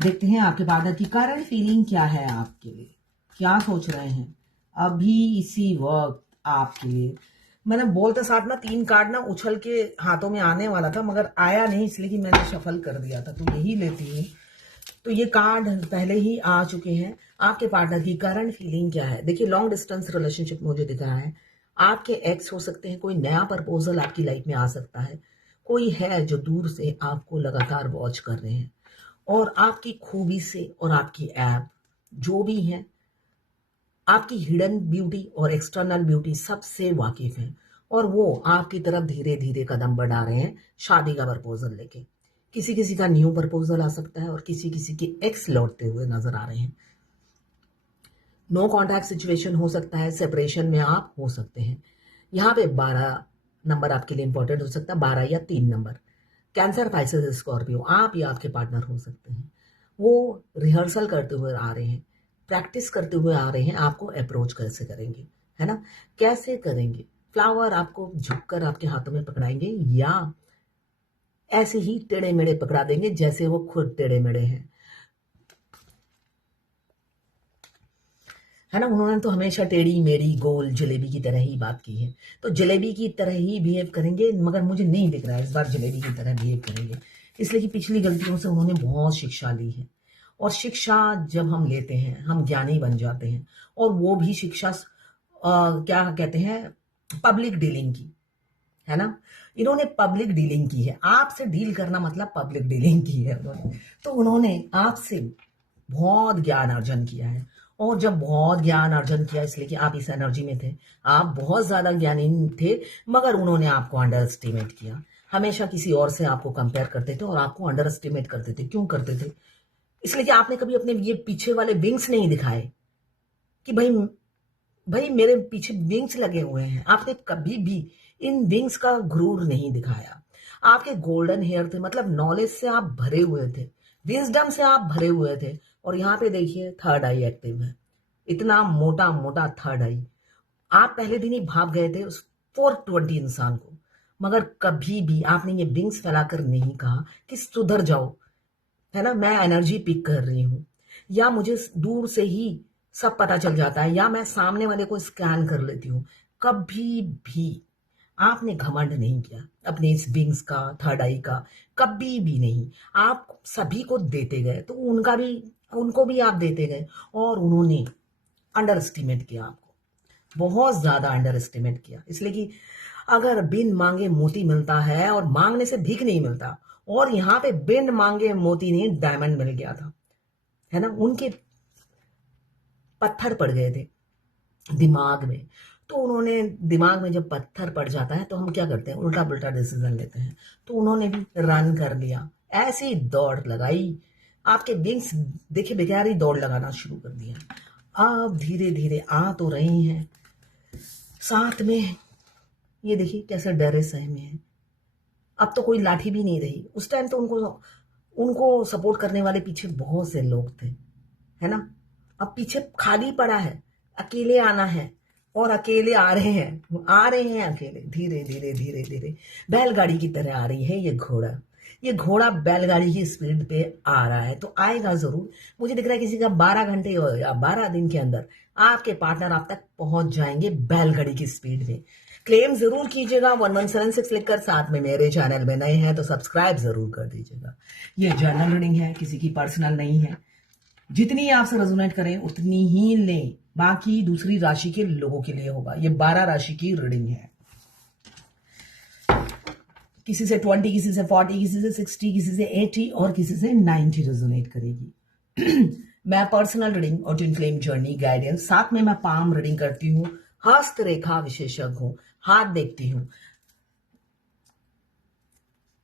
देखते हैं आपके पार्टनर की करंट फीलिंग क्या है आपके लिए, क्या सोच रहे हैं अभी इसी वक्त आपके लिए। मैंने बोलते साथ ना 3 कार्ड ना उछल के हाथों में आने वाला था मगर आया नहीं, इसलिए कि मैंने शफल कर दिया था, तो यही लेती हूँ। तो ये कार्ड पहले ही आ चुके हैं। आपके पार्टनर की करंट फीलिंग क्या है। देखिए लॉन्ग डिस्टेंस रिलेशनशिप मुझे दिख रहा है। आपके एक्स हो सकते हैं, कोई नया प्रपोजल आपकी लाइफ में आ सकता है, कोई है जो दूर से आपको लगातार वॉच कर रहे हैं और आपकी खूबी से और आपकी ऐप जो भी है, आपकी हिडन ब्यूटी और एक्सटर्नल ब्यूटी सबसे वाकिफ है और वो आपकी तरफ धीरे धीरे कदम बढ़ा रहे हैं शादी का प्रपोजल लेके। किसी किसी का न्यू प्रपोजल आ सकता है और किसी किसी के एक्स लौटते हुए नजर आ रहे हैं। नो कॉन्टैक्ट सिचुएशन हो सकता है, सेपरेशन में आप हो सकते हैं। यहाँ पे 12 नंबर आपके लिए इंपॉर्टेंट हो सकता है, 12 या 3 नंबर। कैंसर, पाइसेस, स्कॉर्पियो, आप या आपके पार्टनर हो सकते हैं। वो रिहर्सल करते हुए आ रहे हैं, प्रैक्टिस करते हुए आ रहे हैं आपको अप्रोच कैसे करेंगे, है ना, कैसे करेंगे। फ्लावर आपको झुककर आपके हाथों में पकड़ाएंगे या ऐसे ही टेढ़े मेढ़े पकड़ा देंगे जैसे वो खुद टेढ़े मेढ़े हैं, है ना। उन्होंने तो हमेशा टेढ़ी मेढ़ी गोल जलेबी की तरह ही बात की है, तो जलेबी की तरह ही बिहेव करेंगे, मगर मुझे नहीं दिख रहा है इस बार जलेबी की तरह बिहेव करेंगे, इसलिए कि पिछली गलतियों से उन्होंने बहुत शिक्षा ली है और शिक्षा जब हम लेते हैं हम ज्ञानी बन जाते हैं। और वो भी शिक्षा क्या कहते हैं, पब्लिक डीलिंग की, है ना। इन्होंने पब्लिक डीलिंग की है, आपसे डील करना मतलब पब्लिक डीलिंग की है उन्होंने। तो उन्होंने आपसे बहुत ज्ञान अर्जन किया है और जब बहुत ज्ञान अर्जन किया इसलिए कि आप इस एनर्जी में थे, आप बहुत ज्यादा ज्ञानी थे, मगर उन्होंने आपको अंडर एस्टिमेट किया। हमेशा किसी और से आपको कंपेयर करते थे और आपको अंडर एस्टिमेट करते थे। क्यों करते थे? इसलिए कि आपने कभी अपने ये पीछे वाले विंग्स नहीं दिखाए कि भाई भाई मेरे पीछे विंग्स लगे हुए हैं। आपने कभी भी इन विंग्स का गुरूर नहीं दिखाया। आपके गोल्डन हेयर थे, मतलब नॉलेज से आप भरे हुए थे, विजडम से आप भरे हुए थे। और यहाँ पे देखिए थर्ड आई एक्टिव है, इतना मोटा मोटा थर्ड आई। आप पहले दिन ही भाग गए थे उस 420 इंसान को, मगर कभी भी आपने ये विंग्स फैलाकर नहीं कहा कि सुधर जाओ, है ना, मैं एनर्जी पिक कर रही हूं, या मुझे दूर से ही सब पता चल जाता है, या मैं सामने वाले को स्कैन कर लेती हूँ। कभी भी आपने घमंड नहीं किया अपने इस विंग्स का, थर्ड आई का, कभी भी नहीं। आप सभी को देते गए तो उनको भी आप देते गए और उन्होंने अंडर एस्टिमेट किया आपको, बहुत ज्यादा अंडर एस्टिमेट किया। इसलिए कि अगर बिन मांगे मोती मिलता है और मांगने से भीख नहीं मिलता, और यहाँ पे बिन मांगे मोती नहीं डायमंड मिल गया था, है ना। उनके पत्थर पड़ गए थे दिमाग में, तो उन्होंने दिमाग में जब पत्थर पड़ जाता है तो हम क्या करते हैं, उल्टा पुल्टा डिसीजन लेते हैं। तो उन्होंने भी रन कर लिया, ऐसी दौड़ लगाई, आपके विंग्स देखिए बेचारी दौड़ लगाना शुरू कर दिया। अब धीरे धीरे आ तो रही हैं साथ में, ये देखिए कैसे डरे सहमे हैं। अब तो कोई लाठी भी नहीं रही, उस टाइम तो उनको सपोर्ट करने वाले पीछे बहुत से लोग थे, है ना। अब पीछे खाली पड़ा है, अकेले आना है और अकेले आ रहे हैं, अकेले, धीरे धीरे धीरे धीरे बैलगाड़ी की तरह आ रही है ये घोड़ा बैलगाड़ी की स्पीड पे आ रहा है, तो आएगा जरूर। मुझे दिख रहा है किसी का 12 घंटे या 12 दिन के अंदर आपके पार्टनर आप तक पहुंच जाएंगे बैलगाड़ी की स्पीड में। क्लेम जरूर कीजिएगा 1176 लिखकर, साथ में मेरे चैनल में नए हैं तो सब्सक्राइब जरूर कर दीजिएगा। ये जनरल रीडिंग है, किसी की पर्सनल नहीं है। जितनी आपसे रेजोनेट करें उतनी ही लें, बाकी दूसरी राशि के लोगों के लिए होगा। ये 12 राशि की रीडिंग है, किसी से 20, किसी से 40, किसी से 60, किसी से 80 और किसी से 90 रेजोनेट करेगी। मैं पर्सनल रीडिंग और ट्विन फ्लेम जर्नी गाइडेंस, साथ में मैं पाम रीडिंग करती हूँ, हस्तरेखा विशेषज्ञ हूँ, हाथ देखती हूँ।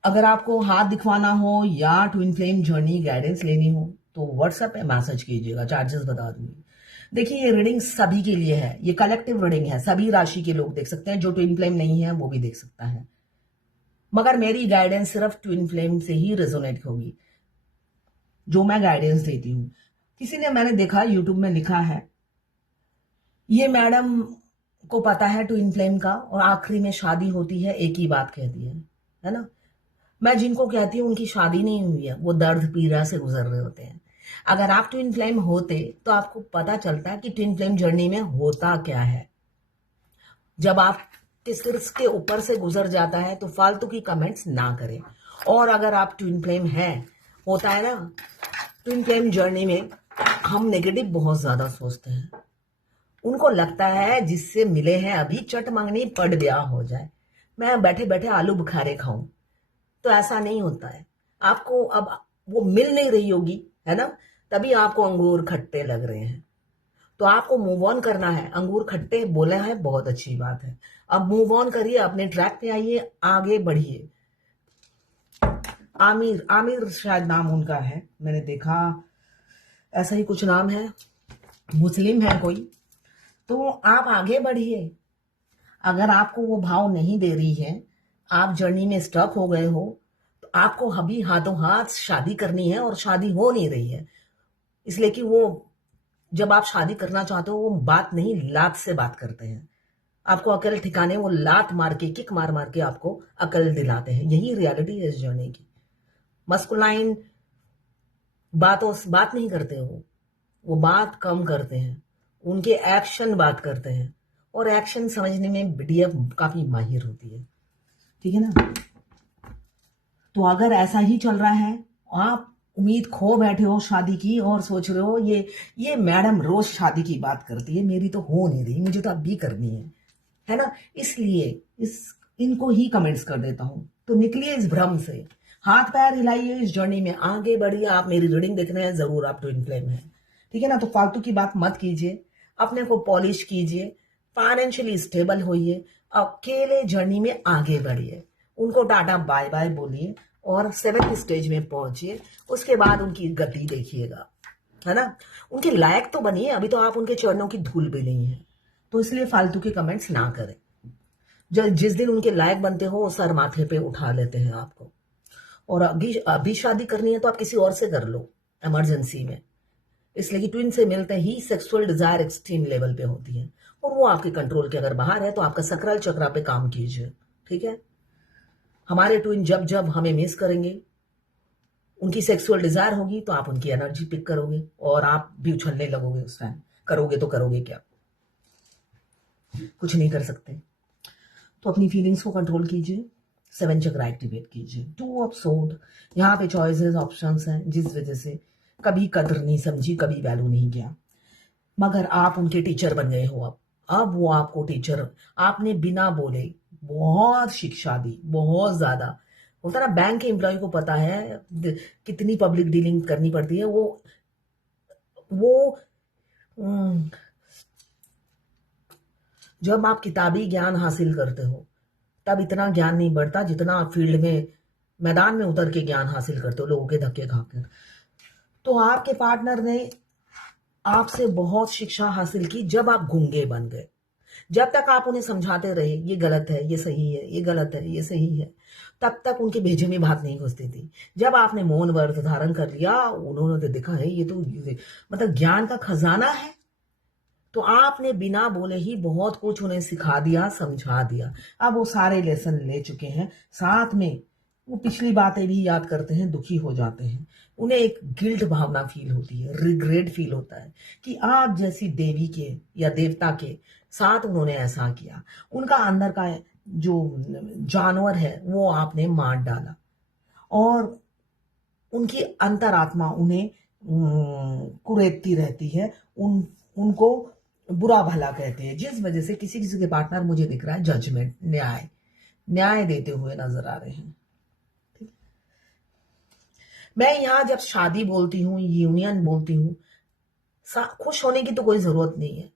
अगर आपको हाथ दिखवाना हो या ट्विन फ्लेम जर्नी गाइडेंस लेनी हो तो व्हाट्सएप पे मैसेज कीजिएगा, चार्जेस बता दूंगी। देखिए ये रीडिंग सभी के लिए है, ये कलेक्टिव रीडिंग है, सभी राशि के लोग देख सकते हैं, जो ट्विन फ्लेम नहीं है वो भी देख सकता है, मगर मेरी गाइडेंस सिर्फ ट्विन फ्लेम से ही रेजोनेट होगी जो मैं गाइडेंस देती हूँ। किसी ने, मैंने देखा यूट्यूब में लिखा है, ये मैडम को पता है ट्विन फ्लेम का और आखिरी में शादी होती है एक ही बात कहती है ना। मैं जिनको कहती हूँ उनकी शादी नहीं हुई है, वो दर्द पीड़ा से गुजर रहे होते हैं। अगर आप ट्विन फ्लेम होते तो आपको पता चलता कि ट्विन फ्लेम जर्नी में होता क्या है। जब आप सिर के ऊपर से गुजर जाता है तो फालतू की कमेंट्स ना करें। और अगर आप ट्विन फ्लेम हैं, होता है ना, ट्विन फ्लेम जर्नी में हम नेगेटिव बहुत ज्यादा सोचते हैं। उनको लगता है जिससे मिले हैं अभी चट मंगनी पड़ ब्याह हो जाए, मैं बैठे बैठे आलू बुखारे खाऊं। तो ऐसा नहीं होता है। आपको अब वो मिल नहीं रही होगी, है ना, तभी आपको अंगूर खट्टे लग रहे हैं। तो आपको मूव ऑन करना है। अंगूर खट्टे बोला है, बहुत अच्छी बात है। अब मूव ऑन करिए, अपने ट्रैक पे आइए, आगे बढ़िए। आमिर, आमिर शायद नाम उनका है, मैंने देखा ऐसा ही कुछ नाम है, मुस्लिम है कोई। तो आप आगे बढ़िए। अगर आपको वो भाव नहीं दे रही है, आप जर्नी में स्टक हो गए हो, तो आपको अभी हाथों हाथ शादी करनी है और शादी हो नहीं रही है। इसलिए कि वो जब आप शादी करना चाहते हो वो बात नहीं लात से बात करते हैं। आपको अकल ठिकाने वो लात मार के, किक मार मार के आपको अकल दिलाते हैं। यही रियलिटी है इस जर्नी की। मस्कुलाइन बात नहीं करते वो बात कम करते हैं, उनके एक्शन बात करते हैं। और एक्शन समझने में बीडीएफ काफी माहिर होती है, ठीक है ना। तो अगर ऐसा ही चल रहा है, आप उम्मीद खो बैठे हो शादी की और सोच रहे हो ये मैडम रोज शादी की बात करती है, मेरी तो हो नहीं रही, मुझे तो अब भी करनी है ना। इसलिए इनको ही कमेंट्स कर देता हूं। तो निकलिए इस भ्रम से, हाथ पैर हिलाइए, इस जर्नी में आगे बढ़िए। आप मेरी रीडिंग देखने हैं, जरूर आप ट्विन फ्लेम है, ठीक है ना। तो फालतू की बात मत कीजिए, अपने को पॉलिश कीजिए, फाइनेंशियली स्टेबल होइए, अकेले जर्नी में आगे बढ़िए। उनको टाटा बाय बाय बोलिए और 7th स्टेज में पहुंचिए। उसके बाद उनकी गति देखिएगा, है ना। उनके लायक तो बनिए, अभी तो आप उनके चरणों की धूल भी नहीं है। तो इसलिए फालतू के कमेंट्स ना करें। जिस दिन उनके लायक बनते हो वो सर माथे पे उठा लेते हैं आपको। और अभी शादी करनी है तो आप किसी और से कर लो इमरजेंसी में। इसलिए कि ट्विन से मिलते ही सेक्सुअल डिजायर एक्सट्रीम लेवल पे होती है और वो आपके कंट्रोल के अगर बाहर है तो आपका सकरल चक्रा पे काम कीजिए, ठीक है। हमारे ट्विन जब जब हमें मिस करेंगे, उनकी सेक्सुअल डिजायर होगी तो आप उनकी एनर्जी पिक करोगे और आप भी उछलने लगोगे उस टाइम। करोगे तो करोगे क्या, कुछ नहीं कर सकते। तो अपनी फीलिंग्स को कंट्रोल कीजिए, 7 चक्र एक्टिवेट कीजिए। 2 ऑफ सोर्ड, यहाँ पे चॉइसेस ऑप्शंस हैं, जिस वजह से कभी कदर नहीं समझी, कभी वैल्यू नहीं गया। मगर आप उनके टीचर बन गए हो। अब वो आपको टीचर, आपने बिना बोले बहुत शिक्षा दी, बहुत ज्यादा। होता ना, बैंक के एम्प्लॉय को पता है कितनी पब्लिक डीलिंग करनी पड़ती है। वो जब आप किताबी ज्ञान हासिल करते हो तब इतना ज्ञान नहीं बढ़ता जितना आप फील्ड में, मैदान में उतर के ज्ञान हासिल करते हो, लोगों के धक्के खाकर। तो आपके पार्टनर ने आपसे बहुत शिक्षा हासिल की जब आप गूंगे बन गए। जब तक आप उन्हें समझाते रहे ये गलत है, ये सही है, ये गलत है, ये सही है, तब तक उनके भेजे में बात नहीं घुसती थी। जब आपने मौन व्रत धारण कर लिया, उन्होंने तो देखा है ये तो मतलब ज्ञान का खजाना है। तो आपने बिना बोले ही बहुत कुछ उन्हें सिखा दिया, समझा दिया। अब वो सारे लेसन ले चुके हैं, साथ में वो पिछली बातें भी याद करते हैं, दुखी हो जाते हैं। उन्हें एक गिल्ट भावना फील होती है, रिग्रेट फील होता है कि आप जैसी देवी के या देवता के साथ उन्होंने ऐसा किया। उनका अंदर का जो जानवर है वो आपने मार डाला और उनकी अंतरात्मा उन्हें कुरेदती रहती है, उनको बुरा भला कहते हैं। जिस वजह से किसी किसी के पार्टनर मुझे दिख रहा है जजमेंट, न्याय देते हुए नजर आ रहे हैं। मैं यहां जब शादी बोलती हूँ, यूनियन बोलती हूँ, खुश होने की तो कोई जरूरत नहीं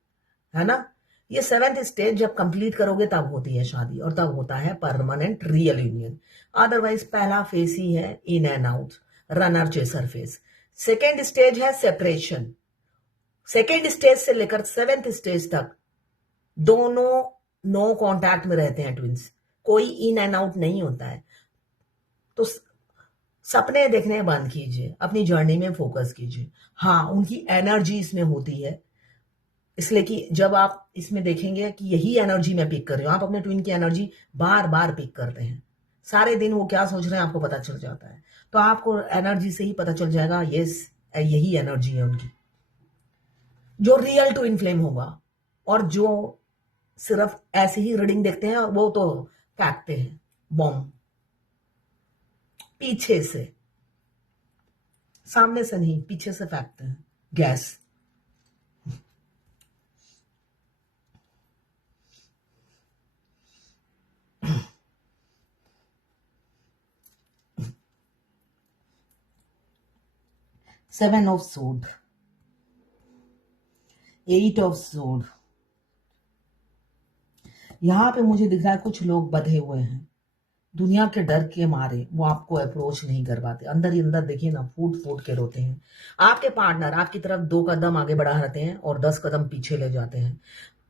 है ना। ये 7th स्टेज जब कंप्लीट करोगे तब होती है शादी और तब होता है परमानेंट रियल यूनियन। अदरवाइज पहला फेस ही है in and out, runner chaser face. 2nd stage है सेपरेशन। 2nd स्टेज से लेकर 7th स्टेज तक दोनों नो कांटेक्ट में रहते हैं ट्विंस, कोई इन एंड आउट नहीं होता है। तो सपने देखने बंद कीजिए, अपनी जर्नी में फोकस कीजिए। हाँ, उनकी एनर्जी इसमें होती है, इसलिए कि जब आप इसमें देखेंगे कि यही एनर्जी मैं पिक कर रही हूं, आप अपने ट्विन की एनर्जी बार बार पिक करते हैं। सारे दिन वो क्या सोच रहे हैं आपको पता चल जाता है। तो आपको एनर्जी से ही पता चल जाएगा, यस यही एनर्जी है उनकी। जो रियल ट्विन फ्लेम होगा, और जो सिर्फ ऐसे ही रीडिंग देखते हैं, वो तो फेंकते हैं बॉम्ब पीछे से, सामने से नहीं, पीछे से फेंकते हैं गैस। सेवन ऑफ सोड, एट ऑफ सोड। यहां पे मुझे दिख रहा है कुछ लोग बंधे हुए हैं, दुनिया के डर के मारे वो आपको अप्रोच नहीं कर पाते, अंदर ही अंदर देखिए ना, फूट फूट के रोते हैं। आपके पार्टनर आपकी तरफ 2 कदम आगे बढ़ाते हैं और 10 कदम पीछे ले जाते हैं।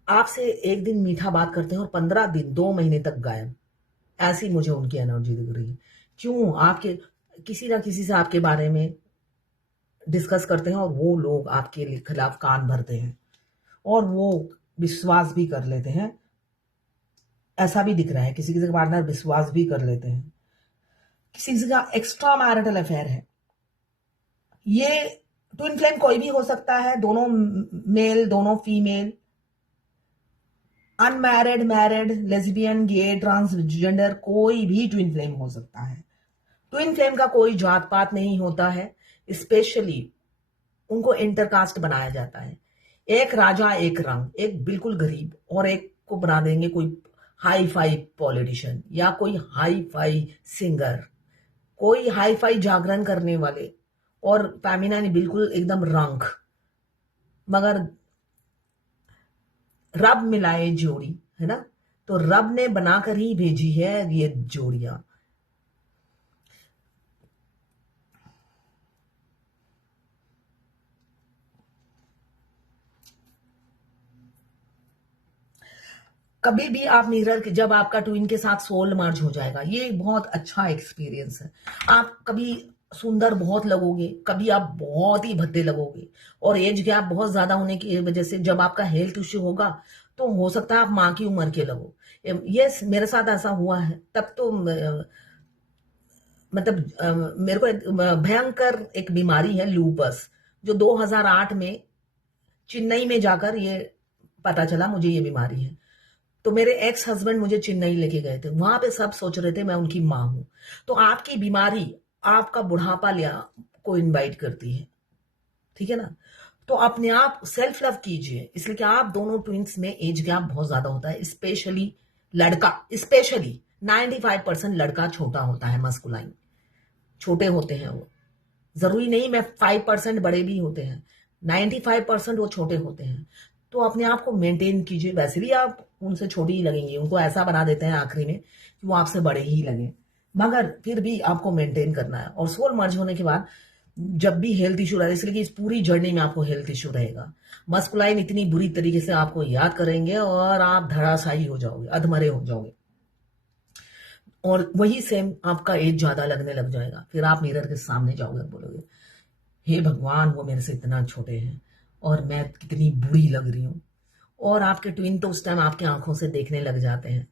आपसे एक दिन मीठा बात करते हैं और 15 दिन 2 महीने तक गायब। ऐसी मुझे उनकी एनर्जी दिख रही है। क्यों? आपके किसी ना किसी से आपके बारे में डिस्कस करते हैं और वो लोग आपके खिलाफ कान भरते हैं और वो विश्वास भी कर लेते हैं। ऐसा भी दिख रहा है किसी किसी के पार्टनर विश्वास भी कर लेते हैं। किसी किसी का एक्स्ट्रा मैरिटल अफेयर है। ये ट्विन फ्लेम कोई भी हो सकता है, दोनों मेल, दोनों फीमेल, अनमैरिड, मैरिड, लेस्बियन, गे, ट्रांसजेंडर, कोई भी ट्विन फ्लेम हो सकता है। ट्विन फ्लेम का कोई जात पात नहीं होता है, स्पेशली उनको इंटरकास्ट बनाया जाता है। एक राजा एक रंग, एक बिल्कुल गरीब और एक को बना देंगे कोई हाई फाई पॉलिटिशियन या कोई हाई फाई सिंगर, कोई हाई फाई जागरण करने वाले, और फेमिना ने बिल्कुल एकदम रंग। मगर रब मिलाए जोड़ी, है ना, तो रब ने बनाकर ही भेजी है ये जोड़ियां। कभी भी आप मिरर के, जब आपका ट्विन के साथ सोल मर्ज हो जाएगा, ये बहुत अच्छा एक्सपीरियंस है। आप कभी सुंदर बहुत लगोगे, कभी आप बहुत ही भद्दे लगोगे, और एज गैप बहुत ज्यादा होने की वजह से जब आपका हेल्थ इश्यू होगा तो हो सकता है आप माँ की उम्र के लगो। ये मेरे साथ ऐसा हुआ है। तब तो मतलब मेरे को भयंकर एक बीमारी है लूपस, जो 2008 में चेन्नई में जाकर ये पता चला मुझे ये बीमारी है। तो मेरे एक्स हस्बैंड मुझे चेन्नई लेके गए थे, वहां पे सब सोच रहे थे मैं उनकी माँ हूं। तो आपकी बीमारी आपका बुढ़ापा लिया को इनवाइट करती है, ठीक है ना। तो अपने आप सेल्फ लव कीजिए, इसलिए कि आप दोनों ट्विंस में एज गैप बहुत ज्यादा होता है, स्पेशली लड़का, स्पेशली 95% लड़का छोटा होता है, मस्कुलाइन छोटे होते हैं वो। जरूरी नहीं मैं 5% बड़े भी होते हैं, 95% वो छोटे होते हैं। तो अपने आप को मेंटेन कीजिए। वैसे भी आप उनसे छोटी ही लगेंगी, उनको ऐसा बना देते हैं आखिरी में कि वो आपसे बड़े ही लगे, मगर फिर भी आपको मेंटेन करना है। और सोल मर्ज होने के बाद जब भी हेल्थ इशू रहे, इसलिए कि इस पूरी जर्नी में आपको हेल्थ इशू रहेगा। मस्कुलाइन इतनी बुरी तरीके से आपको याद करेंगे और आप धराशायी हो जाओगे, अधमरे हो जाओगे, और वही सेम आपका एज ज्यादा लगने लग जाएगा। फिर आप मिरर के सामने जाओगे, बोलोगे हे भगवान, वो मेरे से इतना छोटे हैं और मैं कितनी बुरी लग रही हूं। और आपके ट्विन तो उस टाइम आपकी आंखों से देखने लग जाते हैं,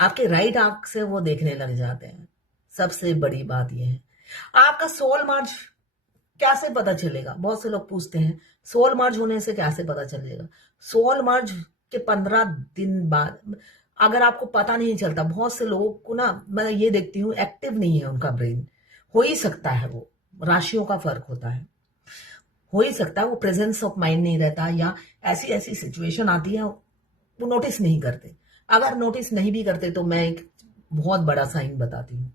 आपके राइट आंख से वो देखने लग जाते हैं। सबसे बड़ी बात यह है, आपका सोल मर्ज कैसे पता चलेगा? बहुत से लोग पूछते हैं सोल मर्ज होने से कैसे पता चलेगा। सोल मर्ज के 15 दिन बाद अगर आपको पता नहीं चलता, बहुत से लोगों को ना, मैं ये देखती हूँ एक्टिव नहीं है उनका ब्रेन। हो ही सकता है वो राशियों का फर्क होता है, हो ही सकता है वो प्रेजेंस ऑफ माइंड नहीं रहता, या ऐसी ऐसी सिचुएशन आती है वो नोटिस नहीं करते। अगर नोटिस नहीं भी करते तो मैं एक बहुत बड़ा साइन बताती हूँ।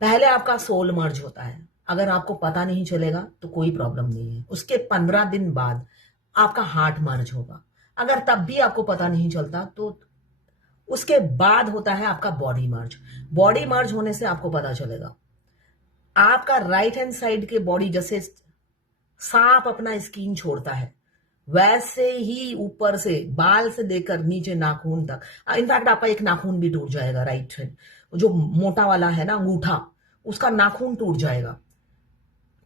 पहले आपका सोल मर्ज होता है, अगर आपको पता नहीं चलेगा तो कोई प्रॉब्लम नहीं है। उसके 15 दिन बाद आपका हार्ट मर्ज होगा, अगर तब भी आपको पता नहीं चलता तो उसके बाद होता है आपका बॉडी मर्ज। बॉडी मर्ज होने से आपको पता चलेगा। आपका राइट हैंड साइड के बॉडी जैसे सांप अपना स्किन छोड़ता है, वैसे ही ऊपर से बाल से लेकर नीचे नाखून तक, इनफैक्ट आपका एक नाखून भी टूट जाएगा, राइट हैंड जो मोटा वाला है ना अंगूठा, उसका नाखून टूट जाएगा,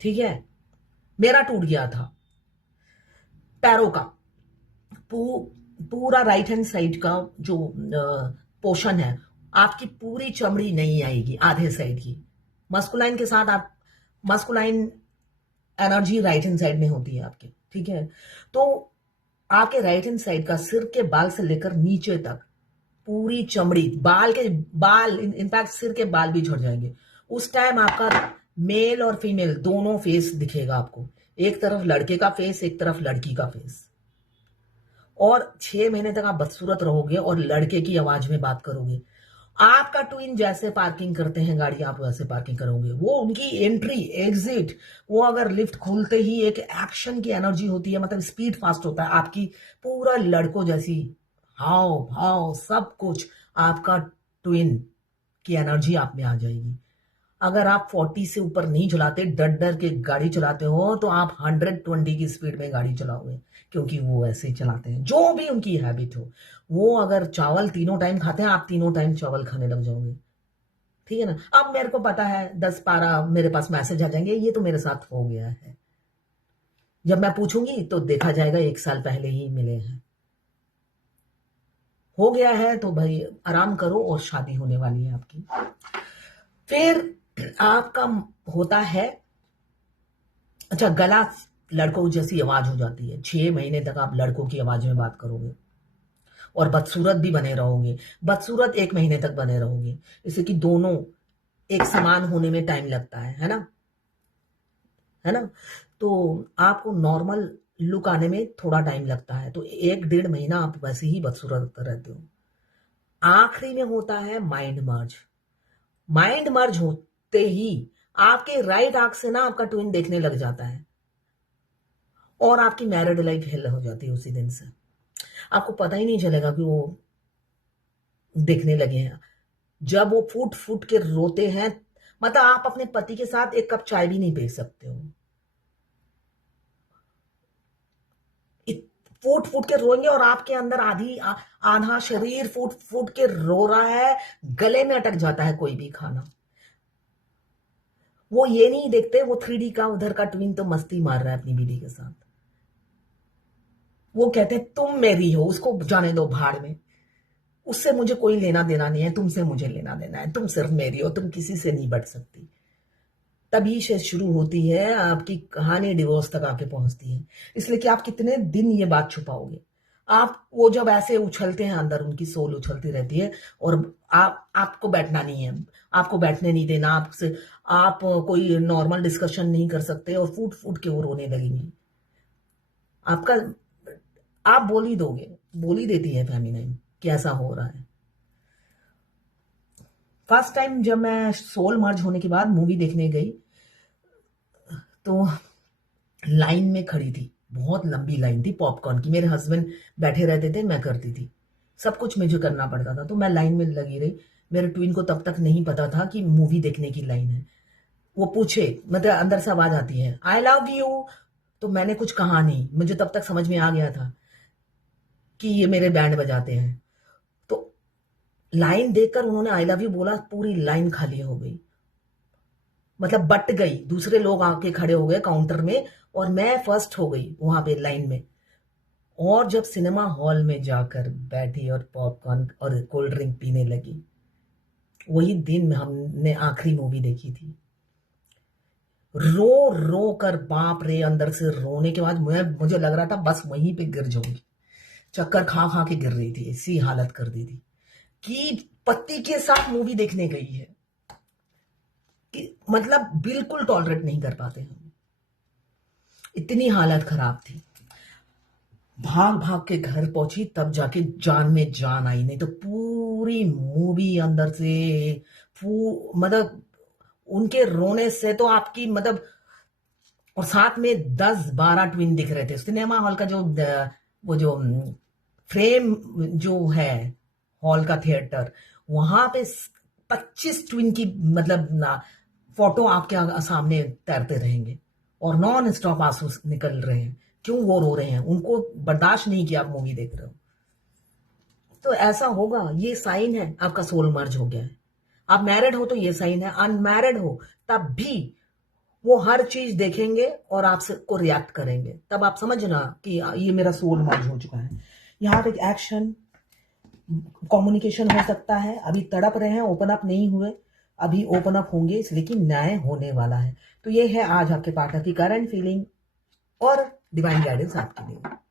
ठीक है। मेरा टूट गया था पैरों का, पूरा राइट हैंड साइड का जो पोर्शन है, आपकी पूरी चमड़ी नहीं आएगी, आधे साइड की। मस्कुलाइन के साथ आप masculine energy right hand side में होती है आपके, ठीक है। तो आपके राइट हैंड साइड का सिर के बाल से लेकर नीचे तक पूरी चमड़ी, बाल इनफैक्ट सिर के बाल भी झड़ जाएंगे। उस टाइम आपका मेल और फीमेल दोनों फेस दिखेगा आपको, एक तरफ लड़के का फेस, एक तरफ लड़की का फेस। और 6 महीने तक आप बदसूरत रहोगे और लड़के की आवाज में बात करोगे। आपका ट्विन जैसे पार्किंग करते हैं गाड़ी, आप वैसे पार्किंग करोगे। वो उनकी एंट्री एग्जिट, वो अगर लिफ्ट खोलते ही एक एक्शन की एनर्जी होती है, मतलब स्पीड फास्ट होता है आपकी, पूरा लड़कों जैसी हाव भाव सब कुछ, आपका ट्विन की एनर्जी आप में आ जाएगी। अगर आप 40 से ऊपर नहीं चलाते, डर डर के गाड़ी चलाते हो, तो आप 120 की स्पीड में गाड़ी चलाओगे, क्योंकि वो ऐसे ही चलाते हैं, जो भी उनकी हैबिट हो। वो अगर चावल तीनों टाइम खाते हैं, आप तीनों टाइम चावल खाने लग जाओगे, ठीक है ना। अब मेरे को पता है 10-12 मेरे पास मैसेज आ जाएंगे, ये तो मेरे साथ हो गया है। जब मैं पूछूंगी तो देखा जाएगा 1 साल पहले ही मिले हैं। हो गया है तो भाई आराम करो, और शादी होने वाली है आपकी। फिर आपका होता है, अच्छा, गला लड़कों जैसी आवाज हो जाती है। 6 महीने तक आप लड़कों की आवाज में बात करोगे और बदसूरत भी बने रहोगे। बदसूरत 1 महीने तक बने रहोगे, इससे कि दोनों एक समान होने में टाइम लगता है ना, है ना। तो आपको नॉर्मल लुक आने में थोड़ा टाइम लगता है, तो 1-1.5 महीना आप वैसे ही बदसूरत रहते हो। आखिरी में होता है माइंड मर्ज। माइंड मर्ज होते ही आपके राइट आंख से ना आपका ट्विन देखने लग जाता है, और आपकी मैरिड लाइफ हिल हो जाती है उसी दिन से। आपको पता ही नहीं चलेगा कि वो देखने लगे हैं। जब वो फूट फूट के रोते हैं, मतलब आप अपने पति के साथ 1 कप चाय भी नहीं पी सकते हो। फूट फूट के रोएंगे, और आपके अंदर आधा शरीर फूट फूट के रो रहा है, गले में अटक जाता है कोई भी खाना। वो ये नहीं देखते वो 3D का उधर का ट्विन तो मस्ती मार रहा है अपनी बीवी के साथ। वो कहते हैं तुम मेरी हो, उसको जाने दो भाड़ में, उससे मुझे कोई लेना देना नहीं है, तुमसे मुझे लेना देना है, तुम सिर्फ मेरी हो, तुम किसी से नहीं बढ़ सकती। तभी से शुरू होती है आपकी कहानी, डिवोर्स तक आके पहुंचती है। इसलिए कि आप कितने दिन ये बात छुपाओगे। आप वो जब ऐसे उछलते हैं अंदर, उनकी सोल उछलती रहती है, और आपको बैठना नहीं है, आपको बैठने नहीं देना, आपसे आप कोई नॉर्मल डिस्कशन नहीं कर सकते, और फूट फूट के वो रोने लगेंगी। आपका आप बोल ही दोगे, बोल ही देती है फेमिनाइन कि ऐसा हो रहा है। फर्स्ट टाइम जब मैं सोल मर्ज होने के बाद मूवी देखने गई, तो लाइन में खड़ी थी, बहुत लंबी लाइन थी पॉपकॉर्न की। मेरे हस्बैंड बैठे रहते थे, मैं करती थी, सब कुछ मुझे करना पड़ता था, तो मैं लाइन में लगी रही। मेरे ट्विन को तब तक नहीं पता था कि मूवी देखने की लाइन है। वो पूछे, मतलब अंदर से आवाज आती है आई लव यू, तो मैंने कुछ कहा नहीं, मुझे तब तक समझ में आ गया था कि ये मेरे बैंड बजाते हैं। तो लाइन देखकर उन्होंने आई लव यू बोला, पूरी लाइन खाली हो गई, मतलब बट गई, दूसरे लोग आके खड़े हो गए काउंटर में, और मैं फर्स्ट हो गई वहां पे लाइन में। और जब सिनेमा हॉल में जाकर बैठी और पॉपकॉर्न और कोल्ड ड्रिंक पीने लगी, वही दिन हमने आखिरी मूवी देखी थी। रो रो कर बाप रे, अंदर से रोने के बाद मुझे लग रहा था बस वहीं पे गिर जाऊंगी। चक्कर खा खा के गिर रही थी, ऐसी हालत कर दी थी कि पति के साथ मूवी देखने गई है, कि मतलब बिल्कुल टॉलरेट नहीं कर पाते हम, इतनी हालत खराब थी। भाग भाग के घर पहुंची, तब जाके जान में जान आई, नहीं तो पूरी मूवी अंदर से मतलब उनके रोने से तो आपकी मतलब, और साथ में 10-12 ट्विन दिख रहे थे। सिनेमा हॉल का जो वो जो फ्रेम जो है हॉल का थिएटर, वहां पे 25 ट्विन की मतलब फोटो आपके सामने तैरते रहेंगे, और नॉन स्टॉप आंसू निकल रहे हैं। क्यों वो रो रहे हैं, उनको बर्दाश्त नहीं किया आप मूवी देख रहे हो। तो ऐसा होगा, ये साइन है आपका सोल मर्ज हो गया है। आप मैरिड हो तो ये साइन है, अनमैरिड हो तब भी वो हर चीज देखेंगे और आपसे को रिएक्ट करेंगे, तब आप समझना कि ये मेरा सोल मर्ज हो चुका है। यहाँ पे एक्शन कम्युनिकेशन हो सकता है, अभी तड़प रहे हैं, ओपन अप नहीं हुए, अभी ओपन अप होंगे, इसलिए कि न्याय होने वाला है। तो ये है आज आपके पाठक की करंट फीलिंग और डिवाइन गाइडेंस आपके लिए।